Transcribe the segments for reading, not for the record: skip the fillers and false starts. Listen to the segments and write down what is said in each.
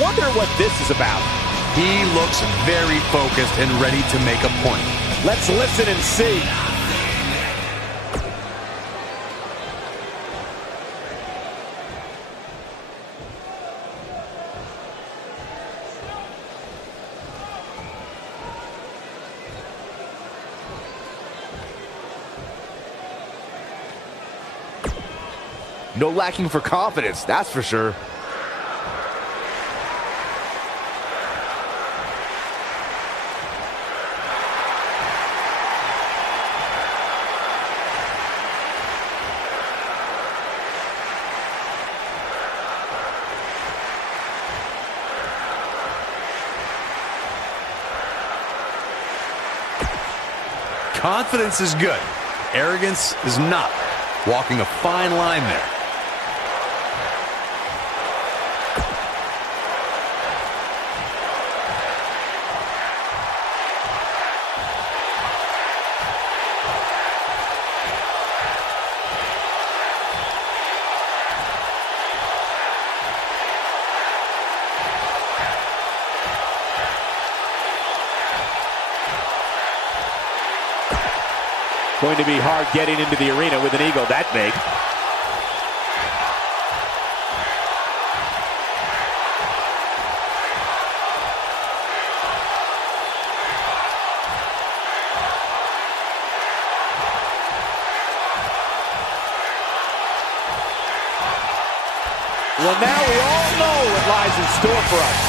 Wonder what this is about. He looks very focused and ready to make a point. Let's listen and see. No lacking for confidence, that's for sure. Confidence is good. Arrogance is not. Walking a fine line there. Going to be hard getting into the arena with an ego that big. Well, now we all know what lies in store for us.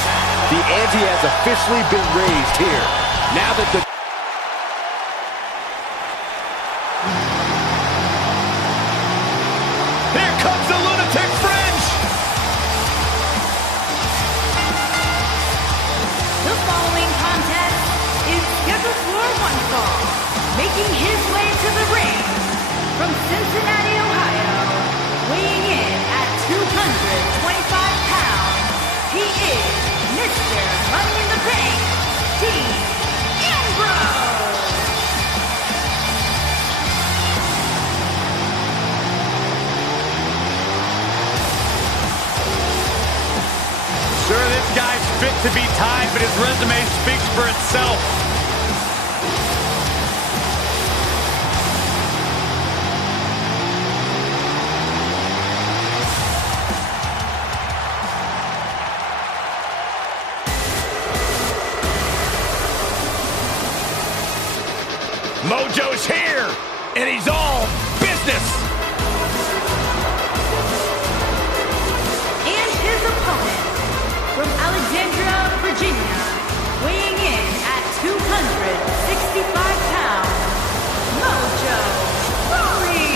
The ante has officially been raised here. Now that the making his way to the ring from Cincinnati, Ohio, weighing in at 225 pounds, he is Mr. Money in the Bank, Dean Ambrose. Sure, this guy's fit to be tied, but his resume speaks for itself. Mojo's here, and he's all business. And his opponent, from Alexandria, Virginia, weighing in at 265 pounds, Mojo Rawley.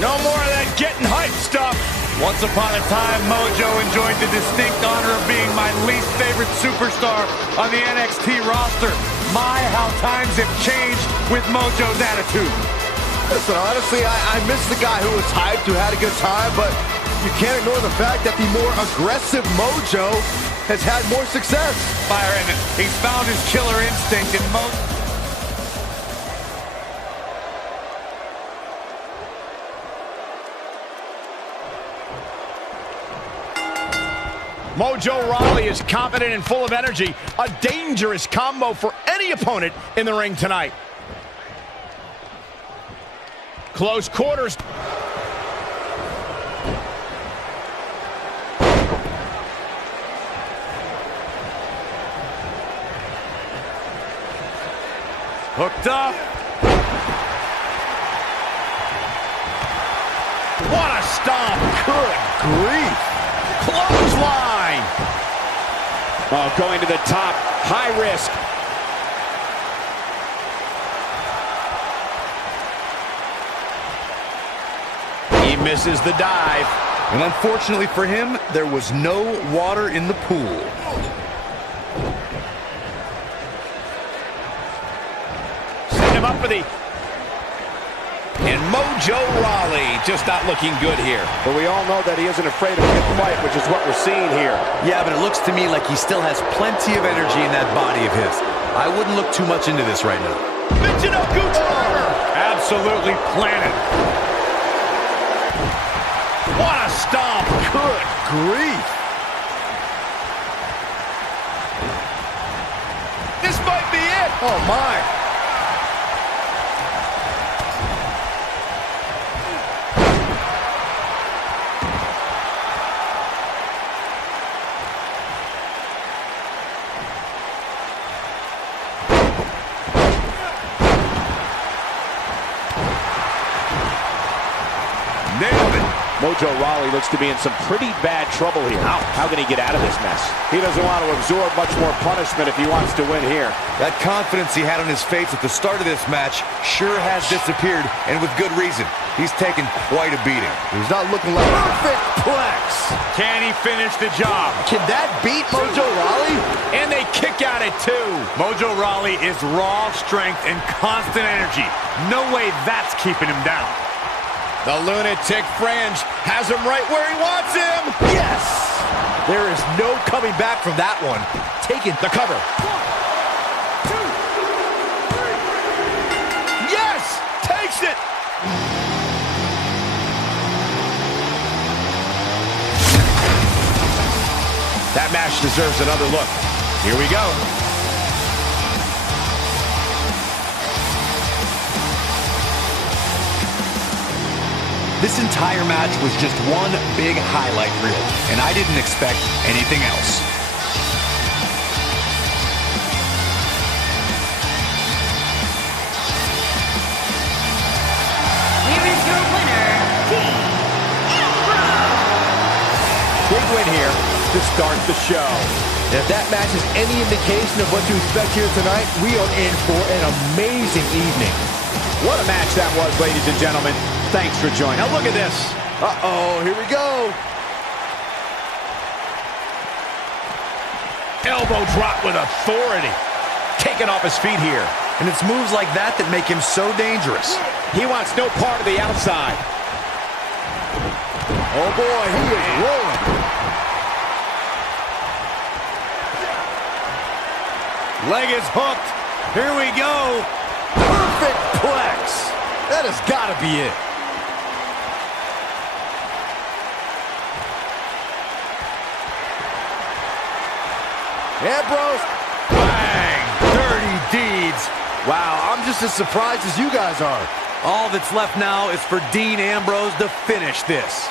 No more of that getting hyped stuff. Once upon a time, Mojo enjoyed the distinct honor of being my least favorite superstar on the NXT roster. My, how times have changed with Mojo's attitude. Listen, honestly, I miss the guy who was hyped, who had a good time, but you can't ignore the fact that the more aggressive Mojo has had more success. Byron, he's found his killer instinct in Mojo Rawley is confident and full of energy. A dangerous combo for any opponent in the ring tonight. Close quarters. hooked up. What a stomp. Good grief. Clothesline. Oh, going to the top. High risk. He misses the dive. And unfortunately for him, there was no water in the pool. Set him up for the... And Mojo Rawley just not looking good here. But we all know that he isn't afraid of a good fight, which is what we're seeing here. Yeah, but it looks to me like he still has plenty of energy in that body of his. I wouldn't look too much into this right now. Michinoku Charger! Absolutely planted. stomp. Good grief. This might be it. Oh, my. Mojo Rawley looks to be in some pretty bad trouble here. How can he get out of this mess? He doesn't want to absorb much more punishment if he wants to win here. That confidence he had on his face at the start of this match sure has disappeared, and with good reason. He's taken quite a beating. He's not looking like perfect plex. Can he finish the job? Can that beat Mojo Rawley? And they kick out at 2. Mojo Rawley is raw strength and constant energy. No way that's keeping him down. The lunatic fringe has him right where he wants him. Yes! There is no coming back from that one. Taking the cover. 1, 2, 3. Yes! Takes it! That match deserves another look. Here we go. This entire match was just one big highlight reel, and I didn't expect anything else. Here is your winner, Dean Ambrose. big win here to start the show. And if that match is any indication of what to expect here tonight, we are in for an amazing evening. What a match that was, ladies and gentlemen. Thanks for joining. Now look at this. Uh-oh, here we go. Elbow drop with authority. Taken off his feet here. And it's moves like that that make him so dangerous. He wants no part of the outside. Oh boy, he is rolling. Leg is hooked. Here we go. Perfect plex. That has got to be it. Ambrose. Bang! Dirty deeds. Wow, I'm just as surprised as you guys are. All that's left now is for Dean Ambrose to finish this.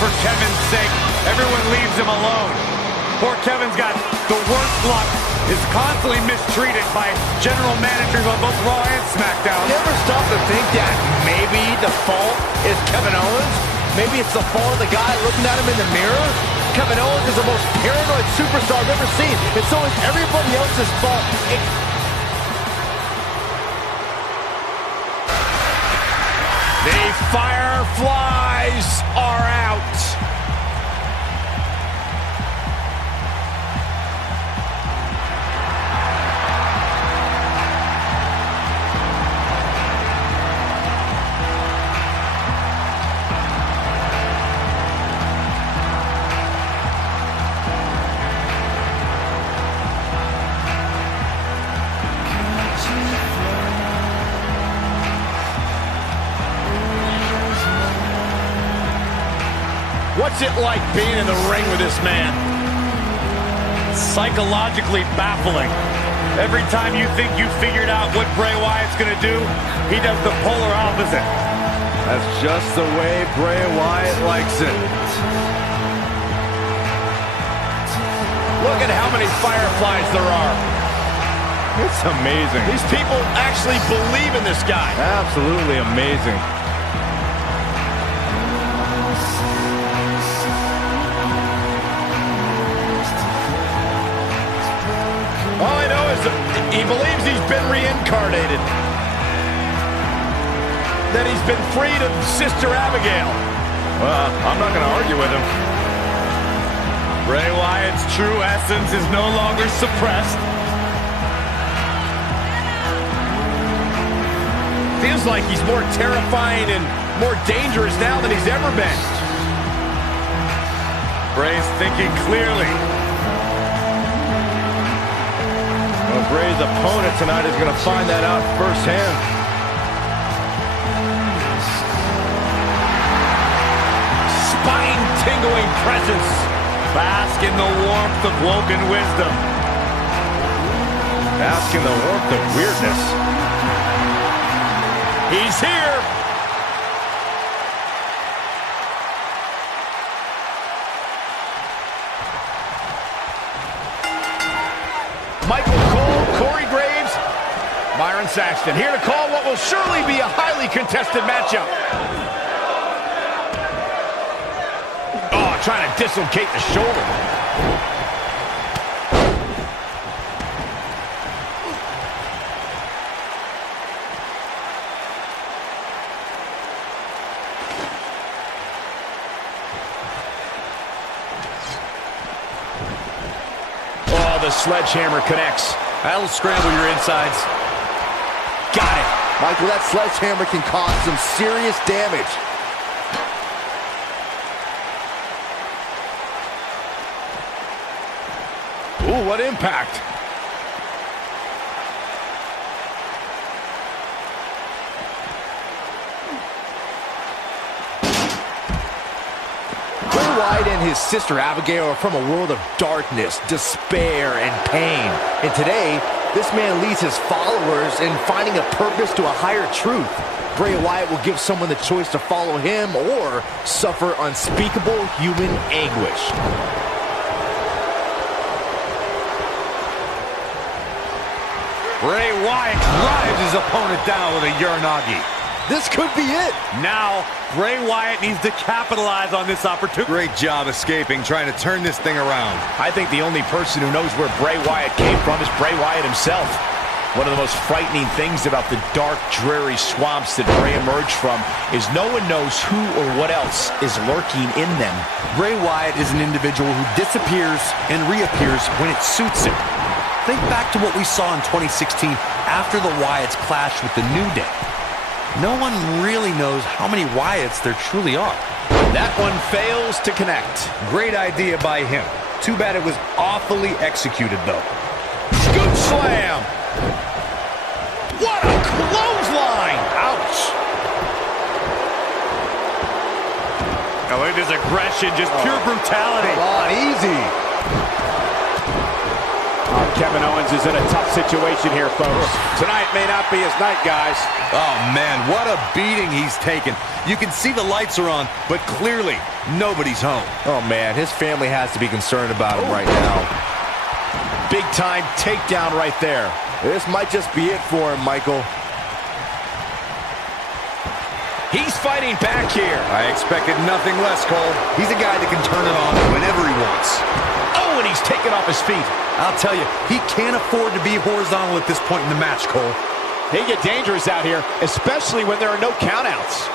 For Kevin's sake, everyone leaves him alone. Poor Kevin's got the worst luck, is constantly mistreated by general managers on both Raw and SmackDown. You ever stop to think that maybe the fault is Kevin Owens? Maybe it's the fault of the guy looking at him in the mirror? Kevin Owens is the most paranoid superstar I've ever seen, and so is everybody else's fault. The Fireflies are out. What's it like being in the ring with this man? Psychologically baffling. Every time you think you figured out what Bray Wyatt's going to do, he does the polar opposite. That's just the way Bray Wyatt likes it. Look at how many Fireflies there are. It's amazing. These people actually believe in this guy. Absolutely amazing. All I know is that he believes he's been reincarnated. That he's been freed of Sister Abigail. Well, I'm not going to argue with him. Bray Wyatt's true essence is no longer suppressed. Feels like he's more terrifying and more dangerous now than he's ever been. Bray's thinking clearly. Well, Bray's opponent tonight is going to find that out firsthand. Spine-tingling presence. Bask in the warmth of woken wisdom. Bask in the warmth of weirdness. He's here. Michael Cole, Corey Graves, Byron Saxton here to call what will surely be a highly contested matchup. Oh, trying to dislocate the shoulder. The sledgehammer connects. That'll scramble your insides. Got it. Michael, that sledgehammer can cause some serious damage. Ooh, what impact. Bray Wyatt and his sister Abigail are from a world of darkness, despair, and pain. And today, this man leads his followers in finding a purpose to a higher truth. Bray Wyatt will give someone the choice to follow him or suffer unspeakable human anguish. Bray Wyatt drives his opponent down with a Uranagi. This could be it. Now, Bray Wyatt needs to capitalize on this opportunity. Great job escaping, trying to turn this thing around. I think the only person who knows where Bray Wyatt came from is Bray Wyatt himself. One of the most frightening things about the dark, dreary swamps that Bray emerged from is no one knows who or what else is lurking in them. Bray Wyatt is an individual who disappears and reappears when it suits him. Think back to what we saw in 2016 after the Wyatts clashed with the New Day. No one really knows how many Wyatts there truly are. That one fails to connect. Great idea by him. Too bad it was awfully executed, though. Scoop slam! What a clothesline! Ouch! Now look at this aggression, just pure brutality. Come on, easy. Kevin Owens is in a tough situation here, folks. Tonight may not be his night, guys. Oh, man, what a beating he's taken. You can see the lights are on, but clearly nobody's home. Oh, man, his family has to be concerned about him right now. Big time takedown right there. This might just be it for him, Michael. He's fighting back here. I expected nothing less, Cole. He's a guy that can turn it on whenever he wants. Oh, and he's taken off his feet. I'll tell you, he can't afford to be horizontal at this point in the match, Cole. They get dangerous out here, especially when there are no countouts.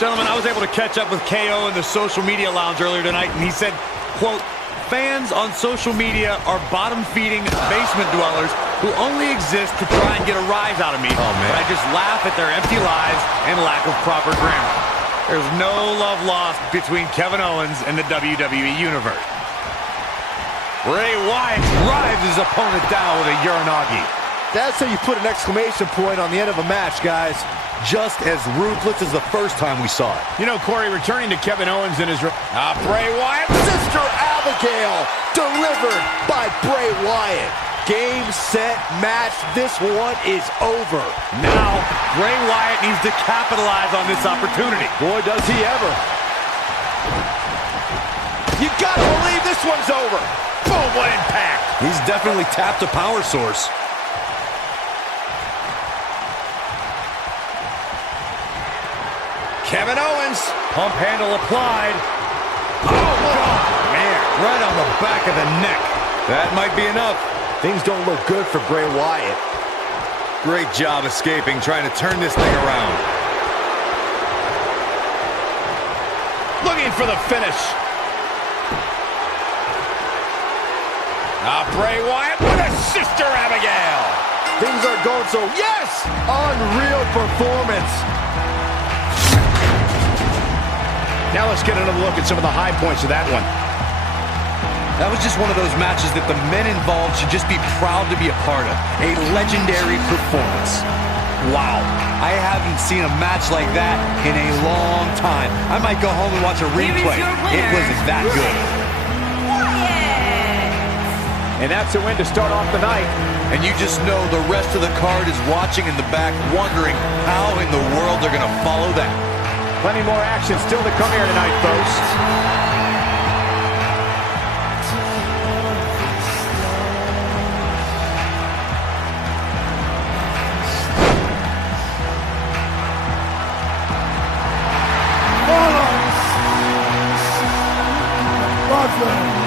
Gentlemen, I was able to catch up with KO in the social media lounge earlier tonight, and he said, quote, fans on social media are bottom-feeding basement dwellers who only exist to try and get a rise out of me. Oh, man. But I just laugh at their empty lives and lack of proper grammar. There's no love lost between Kevin Owens and the WWE Universe. Bray Wyatt drives his opponent down with a Uranagi. That's how you put an exclamation point on the end of a match, guys. Just as ruthless as the first time we saw it. You know, Corey, returning to Kevin Owens and his... Bray Wyatt. Sister Abigail, delivered by Bray Wyatt. Game, set, match. This one is over. Now, Bray Wyatt needs to capitalize on this opportunity. Boy, does he ever. You gotta believe this one's over. Boom, what impact. He's definitely tapped a power source. Kevin Owens. Pump handle applied. Oh, God, man. Right on the back of the neck. That might be enough. Things don't look good for Bray Wyatt. Great job escaping, trying to turn this thing around. Looking for the finish. Bray Wyatt with a Sister Abigail. Things are going so, yes! Unreal performance. Now let's get another look at some of the high points of that one. That was just one of those matches that the men involved should just be proud to be a part of. A legendary performance. Wow, I haven't seen a match like that in a long time. I might go home and watch a replay. It was that good. And that's a win to start off the night. And you just know the rest of the card is watching in the back, wondering how in the world they're going to follow that. Plenty more action still to come here tonight, folks. Godwin.